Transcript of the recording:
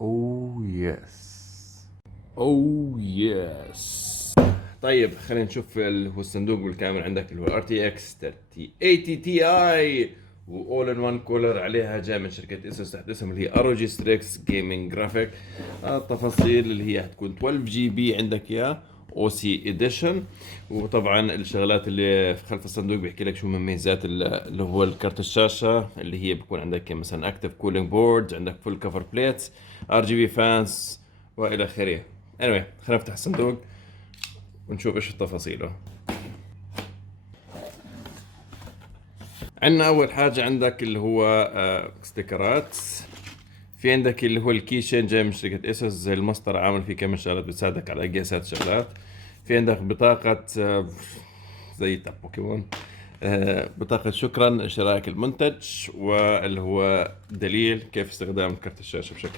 اوه يس. اوه يس. طيب خلينا نشوف اللي هو الصندوق بالكامل. عندك اللي هو ار تي اكس 3080 تي اي، واول ان وان كولر عليها، جاي من شركه اسوس تحت اسم اللي هي ار جي ستريكس جيمنج جرافيك. التفاصيل اللي هي حتكون 12 جي بي عندك اياه، او سي اديشن. وطبعا الشغلات اللي في خلف الصندوق بيحكي لك شو مميزات اللي هو الكارت الشاشه، اللي هي بيكون عندك مثلا اكتف كولينج بورد، عندك فول كفر بليتس، ار جي بي فانس، والى اخره. anyway خلينا نفتح الصندوق ونشوف ايش التفاصيل. عندنا اول حاجه عندك اللي هو ستيكرات. في عندك اللي هو الكي شين جاي من شركه اسوس، زي المسطره عامل فيه كم شغلات بتساعدك على قياسات شغلات. في عندك بطاقه زي تاع بوكيمون، بطاقة شكرا اشتراك المنتج، واللي هو دليل كيف استخدام كرت الشاشة بشكل